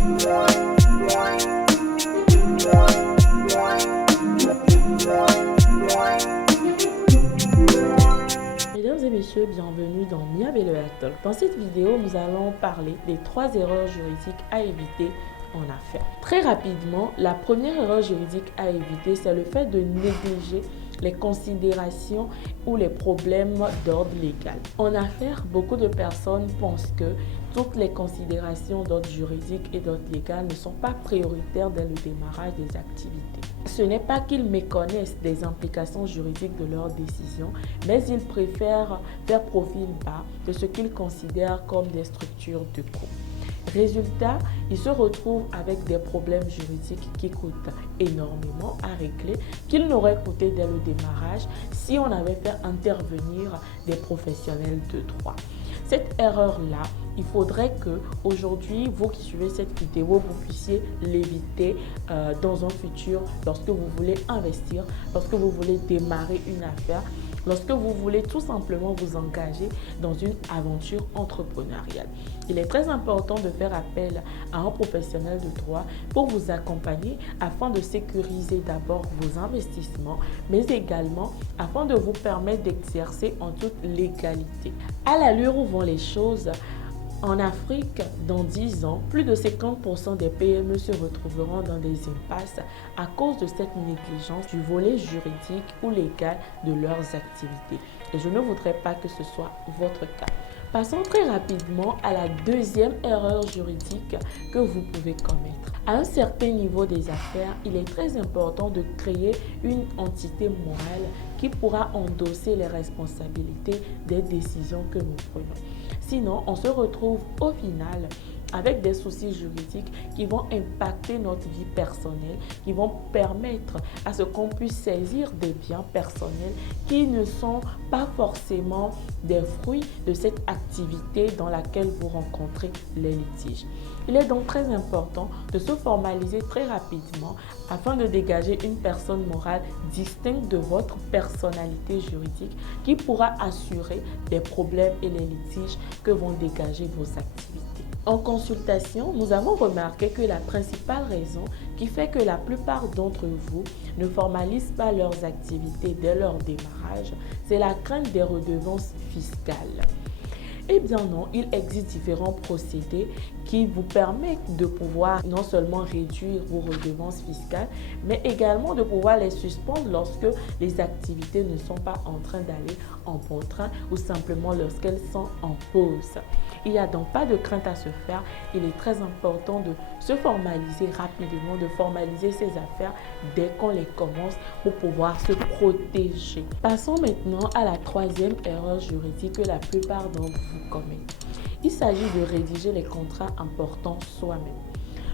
Mesdames et messieurs, bienvenue dans Mia Belloa Talk. Dans cette vidéo, nous allons parler des 3 erreurs juridiques à éviter en affaires. Très rapidement, la première erreur juridique à éviter, c'est le fait de négliger les considérations ou les problèmes d'ordre légal. En affaires, beaucoup de personnes pensent que toutes les considérations d'ordre juridique et d'ordre légal ne sont pas prioritaires dès le démarrage des activités. Ce n'est pas qu'ils méconnaissent des implications juridiques de leurs décisions, mais ils préfèrent faire profil bas de ce qu'ils considèrent comme des structures de coût. Résultat, ils se retrouvent avec des problèmes juridiques qui coûtent énormément à régler, qu'ils n'auraient coûté dès le démarrage si on avait fait intervenir des professionnels de droit. Cette erreur-là, il faudrait que aujourd'hui, vous qui suivez cette vidéo, vous puissiez l'éviter dans un futur lorsque vous voulez investir, lorsque vous voulez démarrer une affaire, lorsque vous voulez tout simplement vous engager dans une aventure entrepreneuriale. Il est très important de faire appel à un professionnel de droit pour vous accompagner afin de sécuriser d'abord vos investissements, mais également afin de vous permettre d'exercer en toute légalité. À l'allure où vont les choses, en Afrique, dans 10 ans, plus de 50% des PME se retrouveront dans des impasses à cause de cette négligence du volet juridique ou légal de leurs activités. Et je ne voudrais pas que ce soit votre cas. Passons très rapidement à la deuxième erreur juridique que vous pouvez commettre. À un certain niveau des affaires, il est très important de créer une entité morale qui pourra endosser les responsabilités des décisions que nous prenons. Sinon, on se retrouve au final avec des soucis juridiques qui vont impacter notre vie personnelle, qui vont permettre à ce qu'on puisse saisir des biens personnels qui ne sont pas forcément des fruits de cette activité dans laquelle vous rencontrez les litiges. Il est donc très important de se formaliser très rapidement afin de dégager une personne morale distincte de votre personnalité juridique qui pourra assurer les problèmes et les litiges que vont dégager vos activités. En consultation, nous avons remarqué que la principale raison qui fait que la plupart d'entre vous ne formalisent pas leurs activités dès leur démarrage, c'est la crainte des redevances fiscales. Eh bien non, il existe différents procédés qui vous permettent de pouvoir non seulement réduire vos redevances fiscales, mais également de pouvoir les suspendre lorsque les activités ne sont pas en train d'aller en bon train ou simplement lorsqu'elles sont en pause. Il n'y a donc pas de crainte à se faire. Il est très important de se formaliser rapidement, de formaliser ses affaires dès qu'on les commence pour pouvoir se protéger. Passons maintenant à la troisième erreur juridique que la plupart d'entre vous commettent. Il s'agit de rédiger les contrats importants soi-même.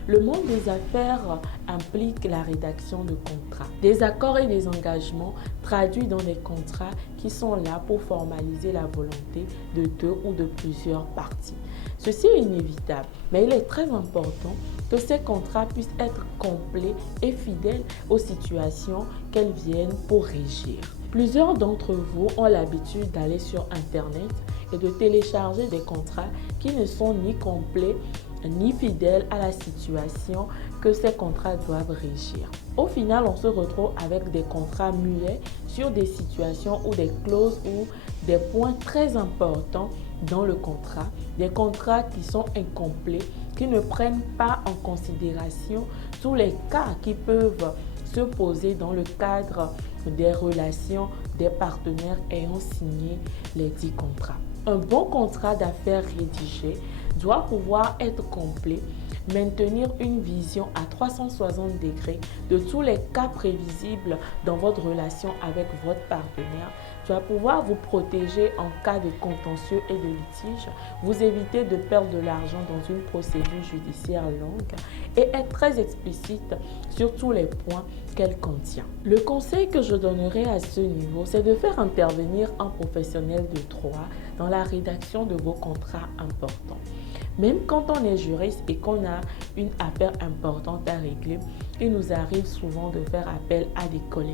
Le monde des affaires implique la rédaction de contrats, des accords et des engagements traduits dans des contrats qui sont là pour formaliser la volonté de 2 ou de plusieurs parties. Ceci est inévitable, mais il est très important que ces contrats puissent être complets et fidèles aux situations qu'elles viennent pour régir. Plusieurs d'entre vous ont l'habitude d'aller sur Internet et de télécharger des contrats qui ne sont ni complets ni fidèles à la situation que ces contrats doivent régir. Au final, on se retrouve avec des contrats muets sur des situations ou des clauses ou des points très importants dans le contrat, des contrats qui sont incomplets, qui ne prennent pas en considération tous les cas qui peuvent se poser dans le cadre des relations des partenaires ayant signé les 10 contrats. Un bon contrat d'affaires rédigé doit pouvoir être complet, maintenir une vision à 360 degrés de tous les cas prévisibles dans votre relation avec votre partenaire, doit pouvoir vous protéger en cas de contentieux et de litige, vous éviter de perdre de l'argent dans une procédure judiciaire longue et être très explicite sur tous les points qu'elle contient. Le conseil que je donnerai à ce niveau, c'est de faire intervenir un professionnel de droit dans la rédaction de vos contrats importants. Même quand on est juriste et qu'on a une affaire importante à régler, il nous arrive souvent de faire appel à des collègues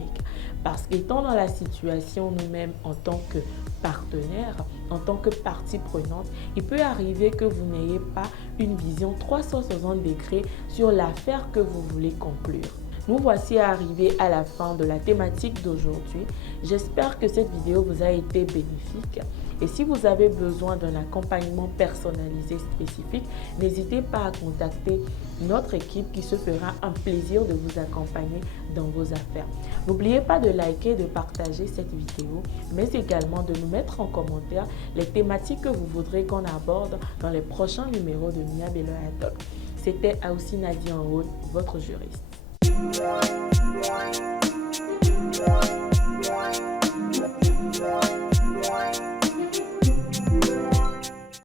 parce qu'étant dans la situation nous-mêmes en tant que partenaires, en tant que partie prenante, il peut arriver que vous n'ayez pas une vision 360 degrés sur l'affaire que vous voulez conclure. Nous voici arrivés à la fin de la thématique d'aujourd'hui. J'espère que cette vidéo vous a été bénéfique. Et si vous avez besoin d'un accompagnement personnalisé spécifique, n'hésitez pas à contacter notre équipe qui se fera un plaisir de vous accompagner dans vos affaires. N'oubliez pas de liker, de partager cette vidéo, mais également de nous mettre en commentaire les thématiques que vous voudrez qu'on aborde dans les prochains numéros de Miabel Lawyer Talk. C'était Aousi Nadia Enrone, votre juriste.